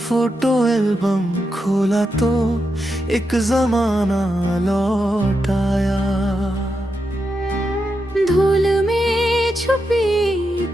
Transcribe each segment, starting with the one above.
Photo album खोला तो एक जमाना लौट आया। धूल में छुपी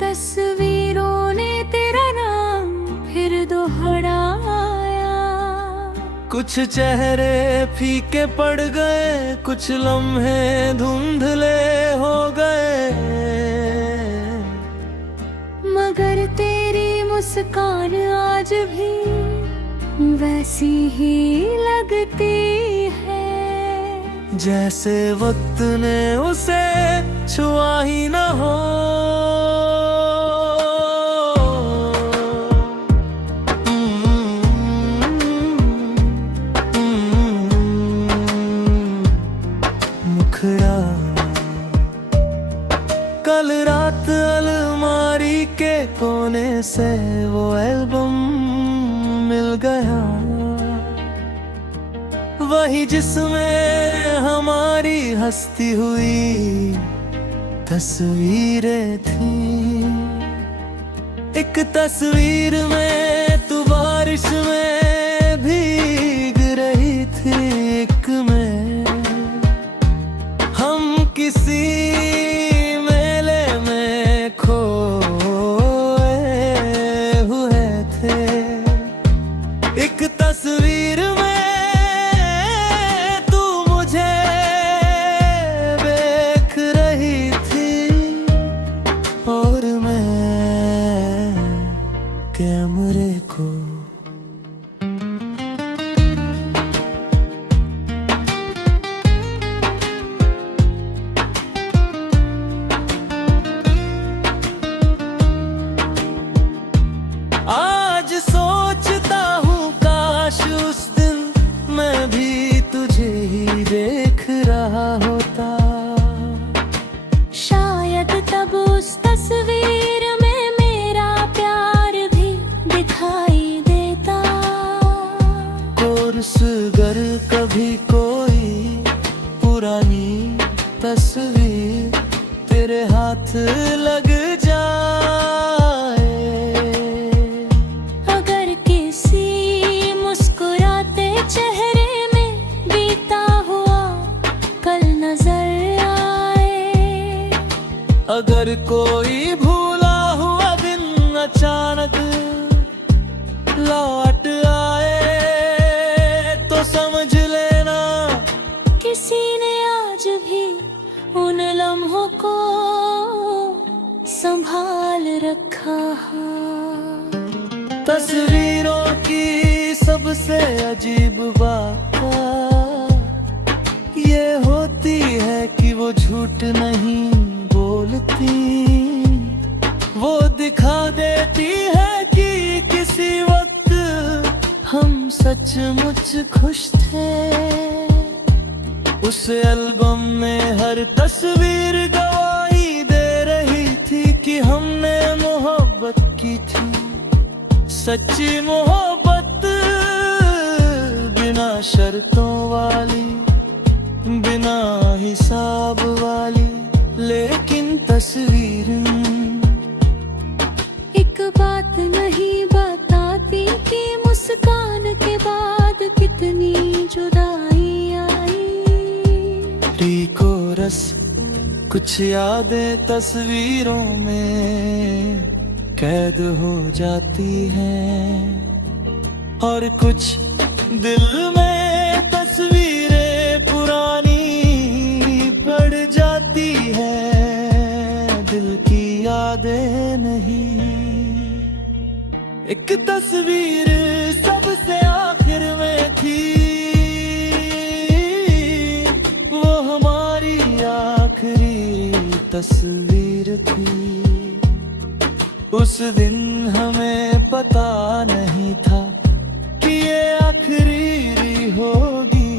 तस्वीरों ने तेरा नाम फिर दोहराया। कुछ चेहरे फीके पड़ गए, कुछ लम्हे धुंधले हो गए, मगर तेरी मुस्कान आज भी वैसी ही लगती है, जैसे वक्त ने उसे छुआ ही न हो। मुखड़ा कल रात अलमारी के कोने से वो एल्बम मिल गया, वही जिसमें हमारी हंसती हुई तस्वीरें थी। एक तस्वीर में तू बारिश में भीग रही थी, एक में हम किसी मेले में खोए हुए थे। एक तस्वीर में कैमरे को आज सोचता हूँ काश उस दिन मैं भी तुझे ही देख रहा होता। शायद तब उस तस्वीर में मेरा प्यार भी दिखाई देता। कोर्स गर कभी कोई पुरानी तस्वीर तेरे हाथ लग जाए, अगर किसी मुस्कुराते चेहरे में बीता हुआ कल नजर आए, अगर कोई भूला हुआ दिन अचानक लौट आए, तो समझ लेना किसी ने आज भी उन लम्हों को संभाल रखा है। तस्वीरों की सबसे अजीब बात ये होती है कि वो झूठ नहीं बोलती, वो दिखा देती है कि किसी वक्त हम सचमुच खुश थे। उस एल्बम में हर तस्वीर गवाही दे रही थी कि हमने मोहब्बत की थी, सच्ची मोहब्बत, बिना शर्तों वाली, बिना हिसाब वाली। लेकिन तस्वीर एक बात नहीं बताती कि मुस्कान के बाद कितनी जुदाई आई। कोरस कुछ यादें तस्वीरों में कैद हो जाती हैं, और कुछ दिल में तस्वीरें पुरानी पड़ जाती हैं, दिल की यादें नहीं। एक तस्वीर सबसे आखिर में थी, वो हमारी आखिरी तस्वीर थी। उस दिन हमें पता नहीं था कि ये आखिरी होगी।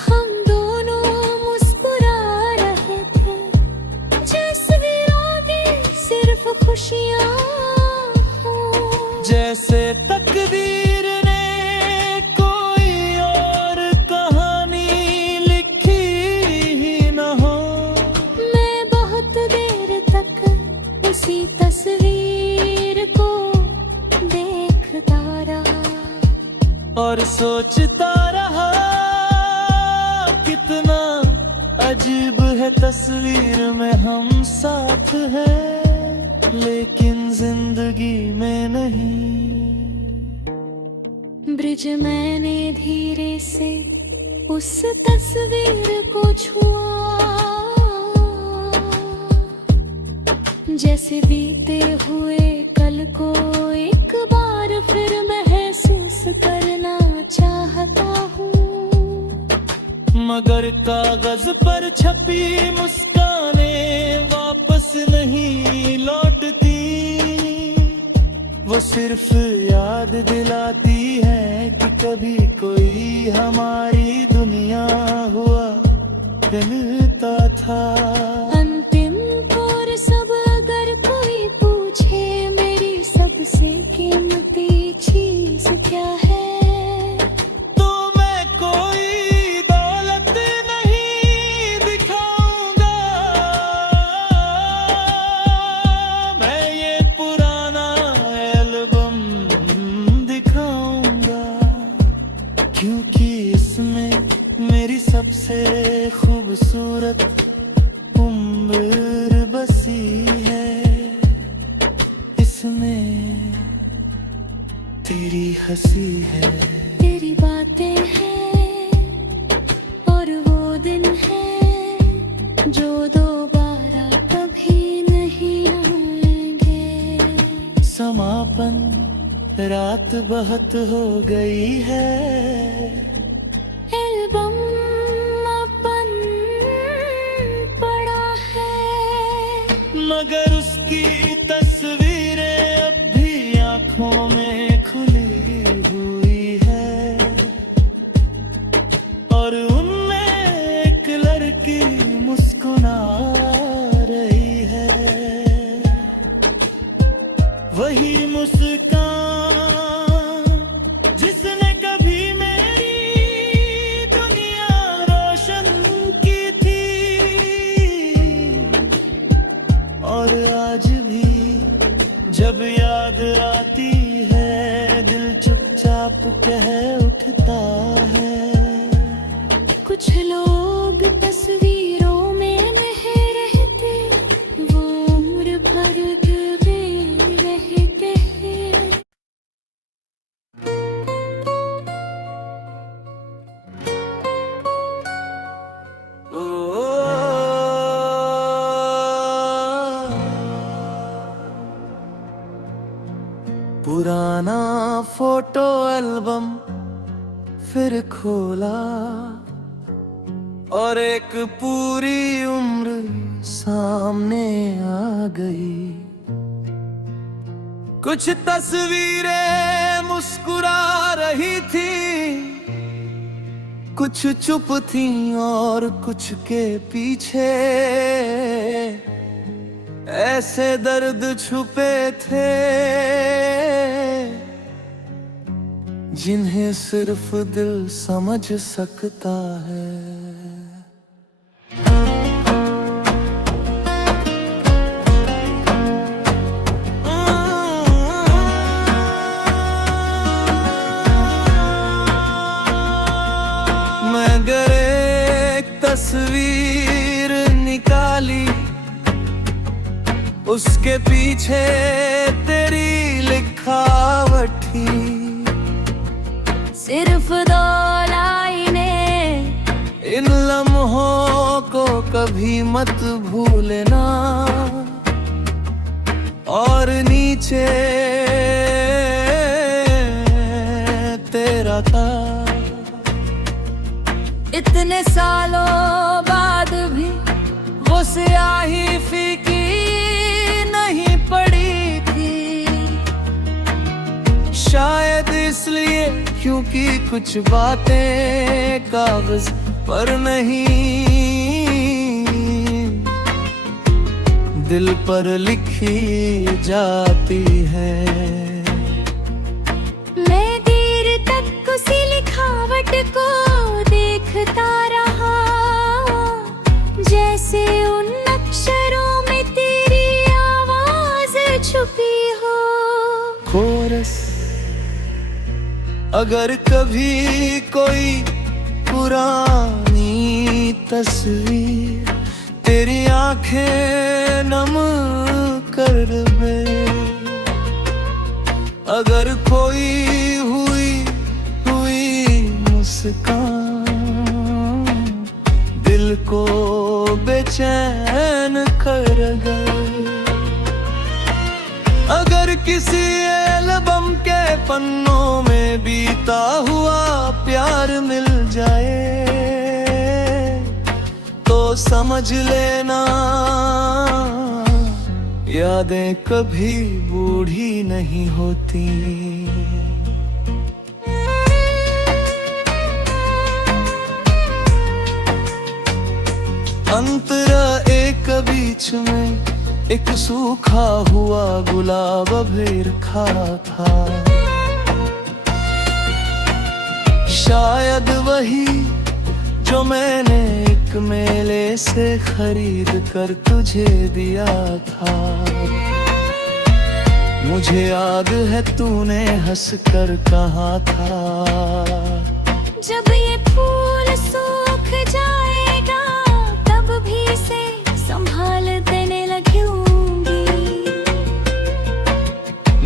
हम दोनों मुस्कुरा रहे थे जैसे आगे सिर्फ खुशियाँ हों, जैसे तकदीर ने कोई और कहानी लिखी ही न हो। मैं बहुत देर तक उसी तस्वीर को और सोचता रहा कितना अजीब है, तस्वीर में हम साथ हैं लेकिन जिंदगी में नहीं। ब्रिज मैंने धीरे से उस तस्वीर को छुआ, जैसे बीते हुए कल को एक बार फिर महसूस करना चाहता हूँ। मगर कागज पर छपी मुस्कानें वापस नहीं लौटती, वो सिर्फ याद दिलाती है कि कभी कोई हमारी दुनिया हुआ मिलता था। अंतिम और सब अगर कोई पूछे मेरी सबसे कीमती चीज क्या है, तो मैं कोई दौलत नहीं दिखाऊंगा, मैं ये पुराना एल्बम दिखाऊंगा, क्योंकि इसमें मेरी सबसे खूबसूरत उम्र बसी है। इसमें तेरी हंसी है, तेरी बातें हैं और वो दिन है जो दोबारा कभी नहीं आएंगे। समापन रात बहुत हो गई है, एल्बम अपन पड़ा है, मगर उसकी तस्वीरें अब भी आंखों में खुली हुई है, और उनमें एक लड़की मुस्कुरा रही है, वही मुस्कान जिसने कभी मेरी दुनिया रोशन की थी, और आज भी जब याद आती है दिल चुपचाप कह उठता है। कुछ लोग तस्वीरों में नहीं रहते, वो उम्र भर में रहते हैं। पुराना फोटो एल्बम फिर खोला और एक पूरी उम्र सामने आ गई। कुछ तस्वीरें मुस्कुरा रही थी, कुछ चुप थी और कुछ के पीछे ऐसे दर्द छुपे थे जिन्हें सिर्फ दिल समझ सकता है। मगर एक तस्वीर निकाली, उसके पीछे तेरी लिखावट थी। सिर्फ 2 लाइनें, इन लम्हों को कभी मत भूलना, और नीचे तेरा था। इतने सालों बाद भी वो स्याही फीकी नहीं पड़ी थी, शायद इसलिए क्योंकि कुछ बातें कागज पर नहीं दिल पर लिखी जाती है। मैं देर तक उसी लिखावट को देखता रहा, जैसे उन अक्षरों में तेरी आवाज छुपी हो। कोरस अगर कभी कोई पुरानी तस्वीर तेरी आंखें नम कर दे, अगर कोई हुई मुस्कान दिल को बेचैन कर गए, अगर किसी एल्बम के पन्नों में बीता हुआ प्यार मिल जाए तो समझ लेना यादें कभी बूढ़ी नहीं होती। अंतरा एक बीच में एक सूखा हुआ गुलाब अभी रखा था, शायद वही जो मैंने एक मेले से खरीद कर तुझे दिया था। मुझे याद है तूने हंस कर कहा था, जब ये फूल सूख जाएगा तब भी इसे संभाल देने लगूंगी।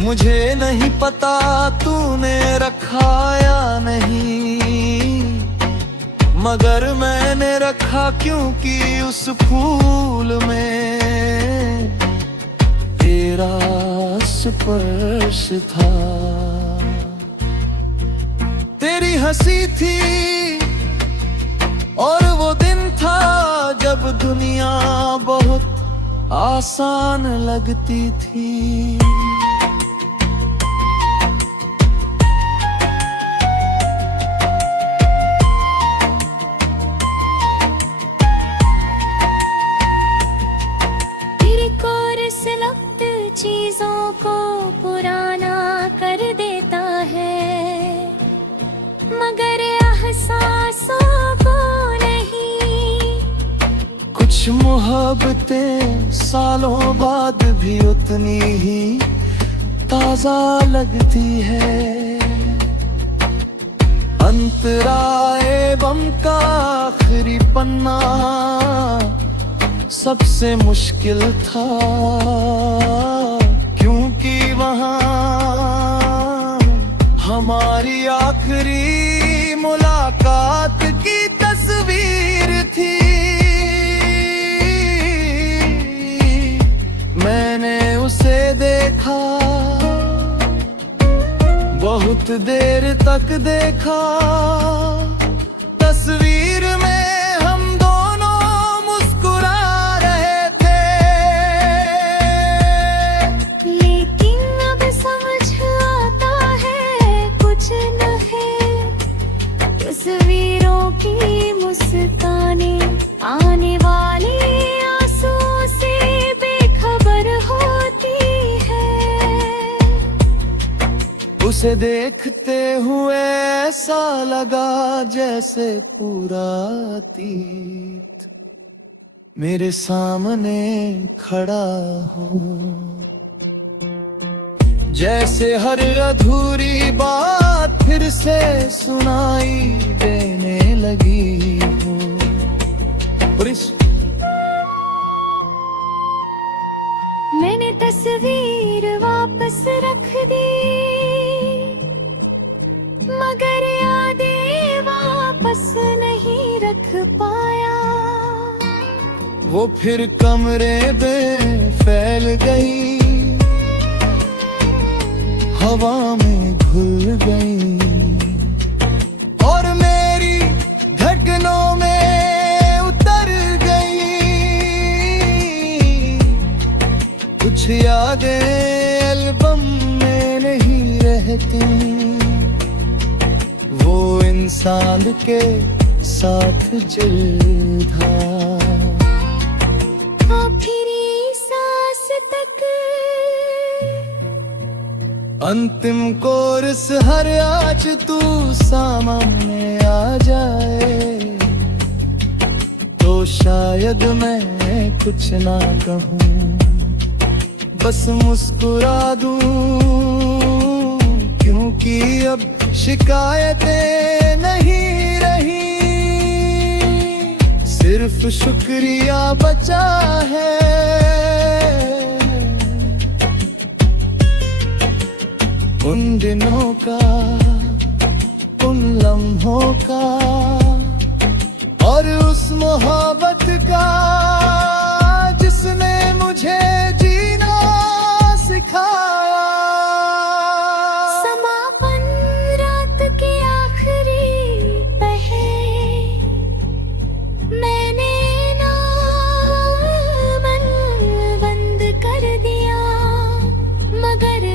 मुझे नहीं पता तूने रखा या नहीं, मगर मैंने रखा क्योंकि उस फूल में तेरा स्पर्श था। तेरी हंसी थी और वो दिन था जब दुनिया बहुत आसान लगती थी। चीजों को पुराना कर देता है मगर एहसासों को नहीं। कुछ मोहब्बतें सालों बाद भी उतनी ही ताजा लगती है। अंतराए बम का आखिरी पन्ना सबसे मुश्किल था, क्योंकि वहाँ हमारी आखिरी मुलाकात की तस्वीर थी। मैंने उसे देखा, बहुत देर तक देखा, तस्वीर में तस्वीरों की मुस्काने आने वाली आंसुओं से बेखबर होती है। उसे देखते हुए ऐसा लगा जैसे पूरा अतीत मेरे सामने खड़ा हो, जैसे हर अधूरी बात फिर से सुनाई देने लगी हो। मैंने तस्वीर वापस रख दी मगर यादें वापस नहीं रख पाया। वो फिर कमरे में फैल गई, हवा में घुल गई और मेरी धड़कनों में उतर गई। कुछ यादें एल्बम में नहीं रहती, वो इंसान के साथ चिढ़ा। आखिरी सांस तक अंतिम कोर्स हर आज तू सामने आ जाए तो शायद मैं कुछ ना कहूँ, बस मुस्कुरा दूँ, क्योंकि अब शिकायतें नहीं रही, सिर्फ शुक्रिया बचा है। उन दिनों का, उन लम्हों का और उस मोहब्बत का जिसने मुझे जीना सिखाया। समापन रात के आखिरी पहर, मैंने नाम बंद कर दिया, मगर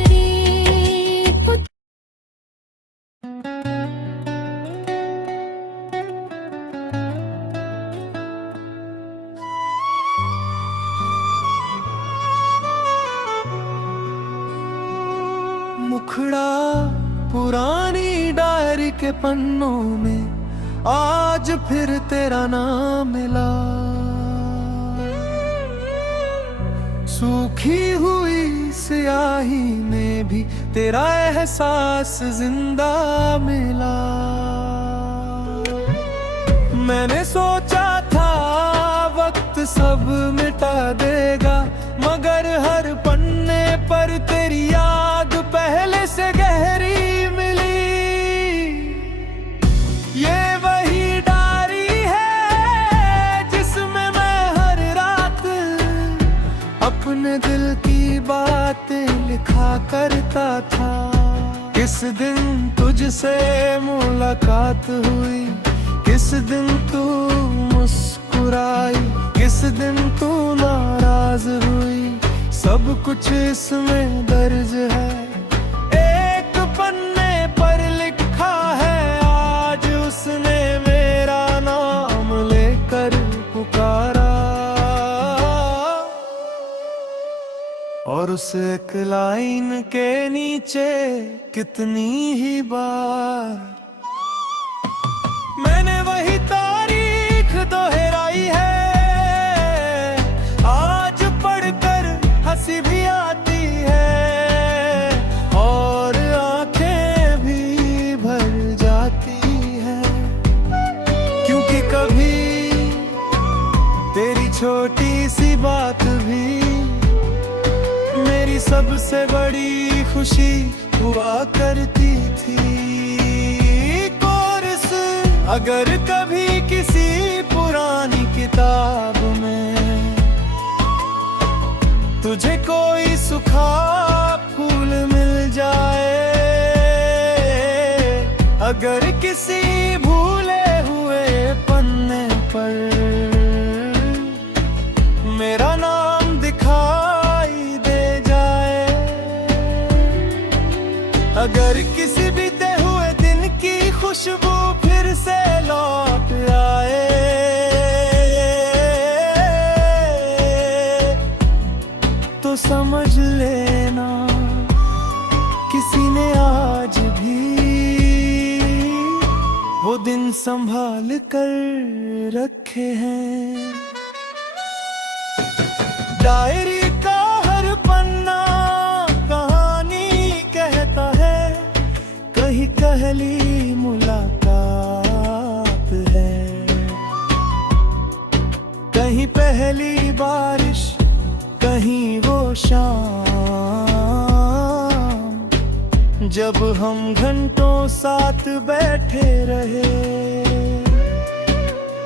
मुखड़ा पुरानी डायरी के पन्नों में आज फिर तेरा नाम मिला। सूखी हुई स्याही में भी तेरा एहसास जिंदा मिला। मैंने सोचा था वक्त सब मिटा देगा, मगर हर पन्ने पर तेरी याद पहले से गहरी मिली। ये वही डायरी है जिसमें मैं हर रात अपने दिल की बातें लिखा करता था। किस दिन तुझसे मुलाकात हुई, किस दिन तू मुस्कुराई, किस दिन तू नाराज हुई, सब कुछ इसमें दर्ज है। एक पन्ने पर लिखा है आज उसने मेरा नाम लेकर पुकारा। और उस एक लाइन के नीचे कितनी ही बार मैंने वही तारीख दोहराई है। आज पढ़कर हंसी भी आती है और आंखें भी भर जाती है, क्योंकि कभी तेरी छोटी सी बात भी मेरी सबसे बड़ी खुशी हुआ करती थी। अगर कभी किसी पुरानी किताब में तुझे कोई सूखा फूल मिल जाए, अगर किसी भूले हुए पन्ने पर मेरा नाम दिखाई दे जाए, अगर किसी बीते हुए दिन की खुशबू फिर से लौट आए, तो समझ लेना किसी ने आज भी वो दिन संभाल कर रखे हैं। डायरी का हर पन्ना कहानी कहता है, कहीं पहली मुलाकात है, कहीं पहली बारिश, कहीं वो शाम जब हम घंटों साथ बैठे रहे,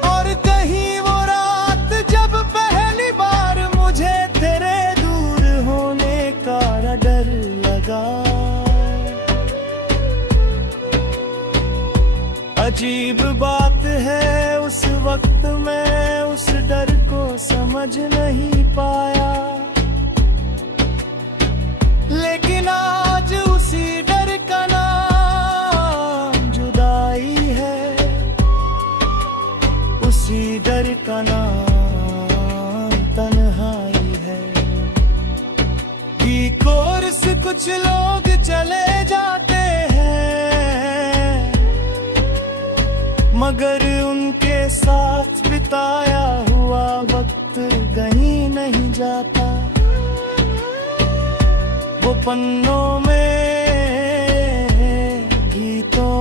और कहीं वो रात जब पहली बार मुझे तेरे दूर होने का डर लगा। अजीब बात है उस वक्त मैं उस डर को समझ नहीं पाया, लेकिन आज उसी डर का नाम जुदाई है, उसी डर का नाम तन्हाई है। कि कोर्स कुछ लोग चले जाते हैं, मगर उनके साथ बिताया हुआ वक्त कहीं नहीं जाता। वो पन्नों में गीतों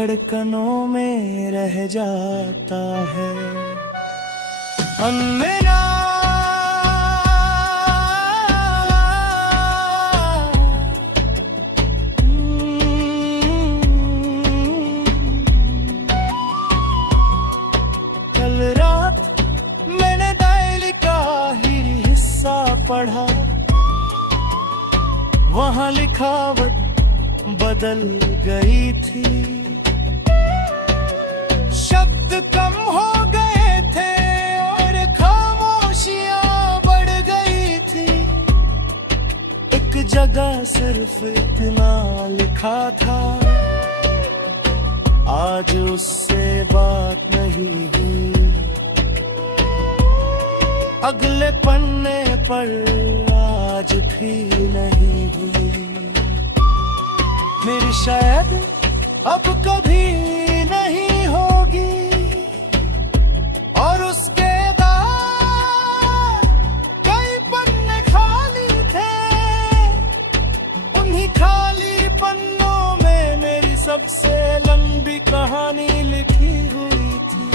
धड़कनों में रह जाता है। मेरा कल रात मैंने डायरी का ही हिस्सा पढ़ा, वहां लिखावट बदल गई थी, शब्द कम हो गए थे और खामोशियां बढ़ गई थी। एक जगह सिर्फ इतना लिखा था, आज उससे बात नहीं हुई। अगले पन्ने पर आज भी नहीं हुई। मेरी शायद अब कभी नहीं होगी, और उसके बाद कई पन्ने खाली थे। उन्हीं खाली पन्नों में मेरी सबसे लंबी कहानी लिखी हुई थी।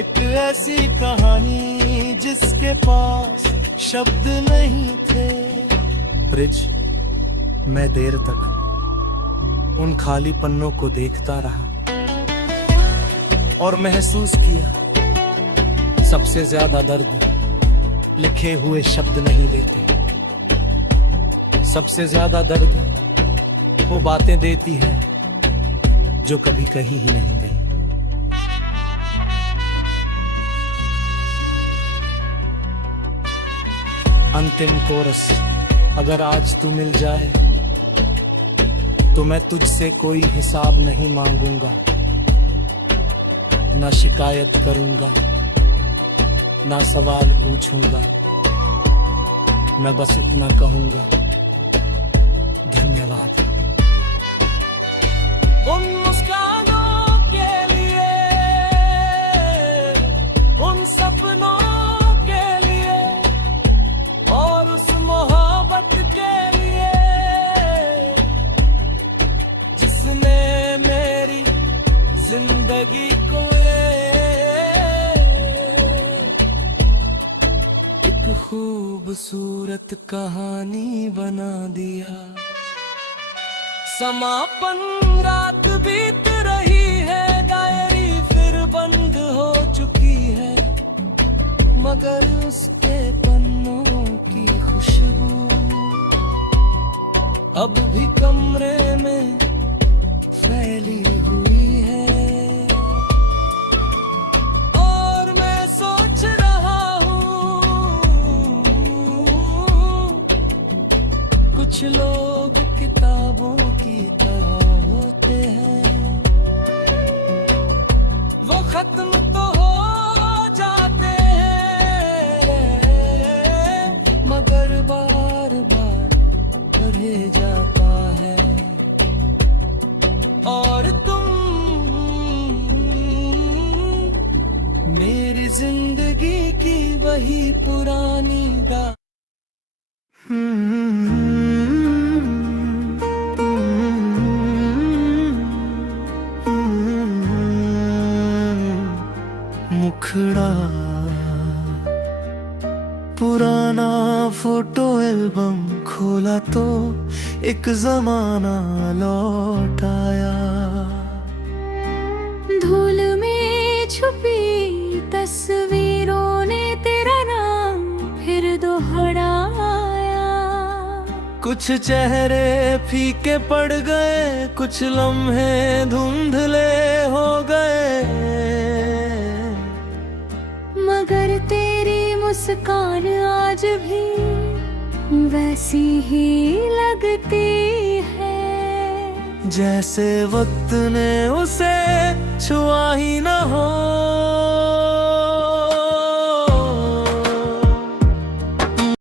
एक ऐसी कहानी जिसके पास शब्द नहीं थे। ब्रिज, मैं देर तक उन खाली पन्नों को देखता रहा और महसूस किया, सबसे ज्यादा दर्द लिखे हुए शब्द नहीं देते। सबसे ज्यादा दर्द वो बातें देती है जो कभी कही ही नहीं गई। अंतिम कोरस, अगर आज तू मिल जाए तो मैं तुझसे कोई हिसाब नहीं मांगूंगा, ना शिकायत करूंगा, ना सवाल पूछूंगा। मैं बस इतना कहूंगा, धन्यवाद। उन मुस्कानों के लिए, उन सपनों के लिए, और उस मोहब्बत के लिए जिसने मेरी जिंदगी को एक खूबसूरत कहानी बना दिया। समापन रात बीत रही है, डायरी फिर बंद हो चुकी है, मगर उसके पन्नों की खुशबू अब भी कमरे में फैली हुई है। और मैं सोच रहा हूँ, कुछ लोग किताबों की तरह होते हैं, वो खत्म तो हो जाते हैं, मगर बार बार पढ़े जाता है। और तुम मेरी जिंदगी की वही पुरानी मुखड़ा, पुराना फोटो एल्बम खोला तो एक जमाना लौट आया। धूल में छुपी तस्वीरों ने तेरा नाम फिर दोहराया। कुछ चेहरे फीके पड़ गए, कुछ लम्हे धुंधले हो गए, मगर तेरी मुस्कान आज भी वैसी ही लगती है, जैसे वक्त ने उसे छुआ ही न हो।